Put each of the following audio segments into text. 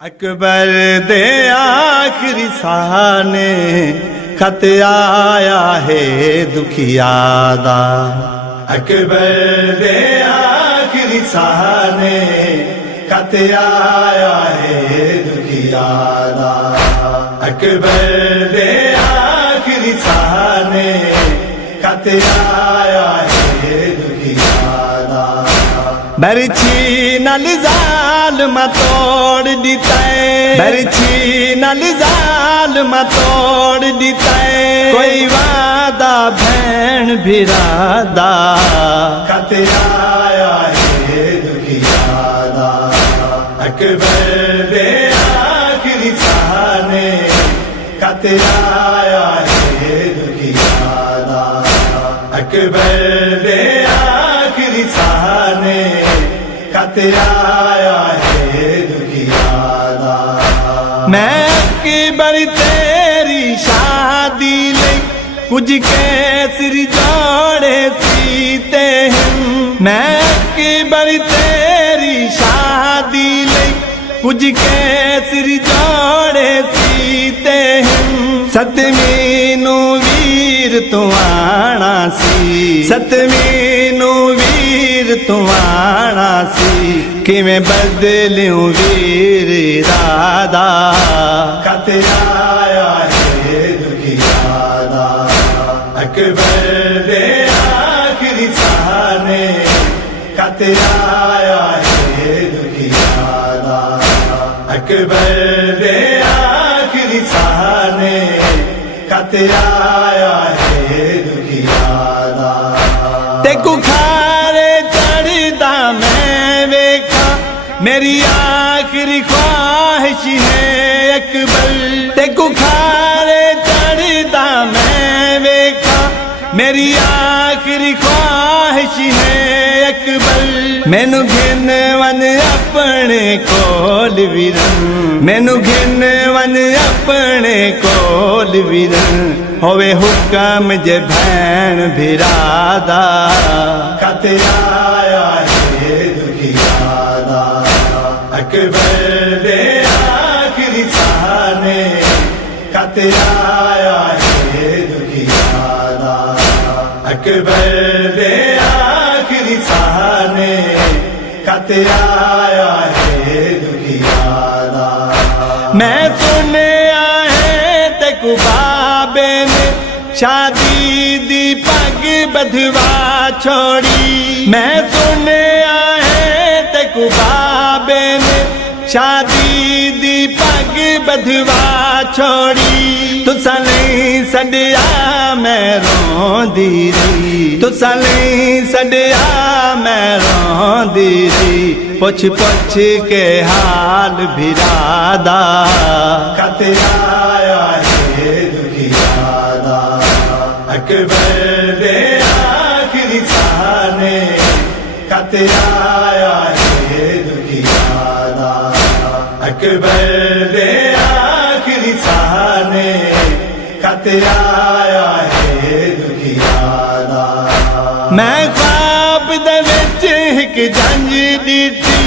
अकबर दे आखिरी साने खत आया है दुखिया दा। अकबर दे आखिरी साने खत आया है दुखिया दा। अकबर दे आखिरी साने खत आया है दुखिया दा। बरछी नल जालिम तोड़ दिताए, बरछी नल जालिम तोड़ दिताए। कोई वादा भैन भिरादा खत आया है दुखिया दा। अकबर दे आखिरी साने खत आया है दुखिया दा। अकबर दे आखिरी साने खत आया है दुखिया दा। मैं अकबर तेरी शादी लई कुछ कैसर जोड़े सीते हैं। मैं अकबर तेरी शादी लई कुछ कैसर जोड़े सीते हैं। सतवीं नू वीर तू आना सी, सतवीं नू वीर तू आना सी। किवें बदलूं वीर इरादा खत आया है दुखिया दा। अकबर दे आखिरी साने खत आया है दुखिया दा। अकबर दे आखिरी साने खत आया है दुखिया दा। तेकू खारे चढ़दा मैं वेखा, मेरी आखिरी ख्वाहिश है अकबर। तेकू खारे चढ़दा मैं वेखा, मेरी आखिरी ख्वाहिश है अकबर। मैनू घिन वन अपने कोल वीरन, मैनू घिन वन अपने कोल वीरन। होवे हुक्म जे भैन भिरादा खत आया है दुखिया दा। अकबर दे आखिरी साने खत आया है दुखिया दा। अकबर दे आखिरी साने खत आया है दुखिया दा। मैं सुनिया है तेकू बाबे ने शादी दी पग बधवा छोड़ी। मैं सुनिया है तेकू बाबे ने शादी दी पग बधवा छोड़ी। तुसा नहीं सड़िया मैं रोंदी रही, तुसा नहीं सड़िया मैं रोंदी रही। पुछ पुछ के हाल भिरादा खत आया है दुखिया दा। अकबर दे आखिरी साने खत आया है दुखिया दा। अकबर दे आखिरी साने खत आया है दुखिया दा। मैं ख्वाब दे विच एक जंज दीती,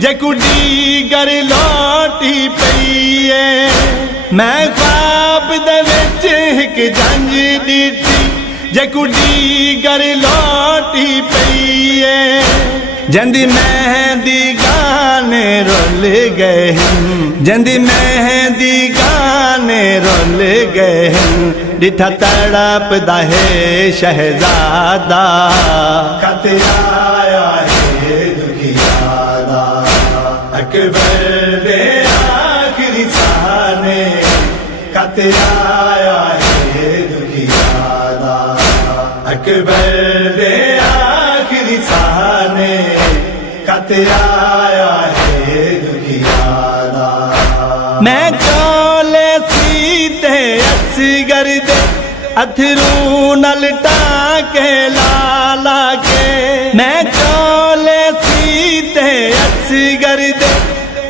जे कुड़ी गर लौटी पई है। मैं ख्वाब दे विच एक जंज दीती, जे कुड़ी गर लौटी पई है। जंदी मेहंदी गाने रोल गए हैं, जंदी मेहंदी गाने रोल गए हैं। डिठा तड़पदा है शहजादा खत आया है दुखिया दा। अकबर दे आखिरी साने खत आया है दुखिया दा। अकबर दे आखिरी साने खत आया है दुखिया दा। मैं चोले सीते असगर दे अथरू नल टाके लाला के। मैं चोले सीते असगर दे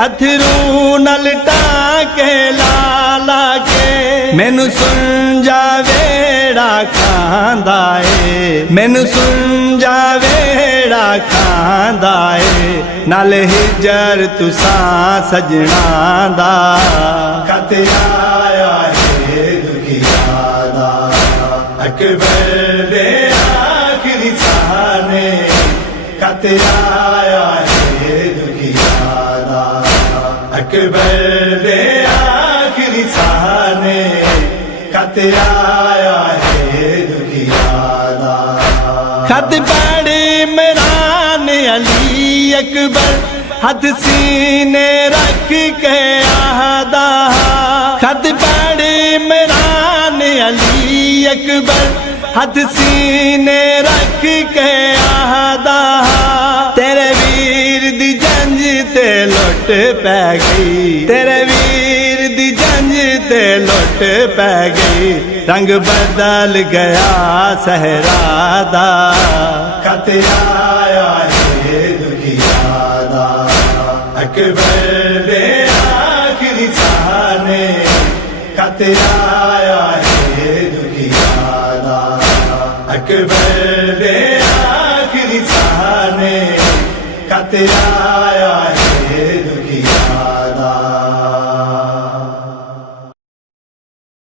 अथरू नल टाके लाला के। मैनू सुन जावेड़ा खांदा है, मैनू सुन जावेड़ा खांदा है। नाले हिजर तुसां सजना दा खत आया है दुखिया दा अकबर दे आखिरी साने खत आया है दुखिया दा अकबर दे आखिरी साने खत आया है दुखिया दा खत पढ़ इमरान अली अकबर हथ सीने रख के आहदा खत पढ़ इमरान अली अकबर हथ सीने रख के आहदा तेरे वीर दी जंज ते लुट पै गई तेरे वीर दी जंज ते लुट पै गई रंग बदल गया सहरा दा खत आया है दुखिया दा अकबर दे आखिरी साने खत आया है दुखिया दा अकबर दे आखिरी साने खत आया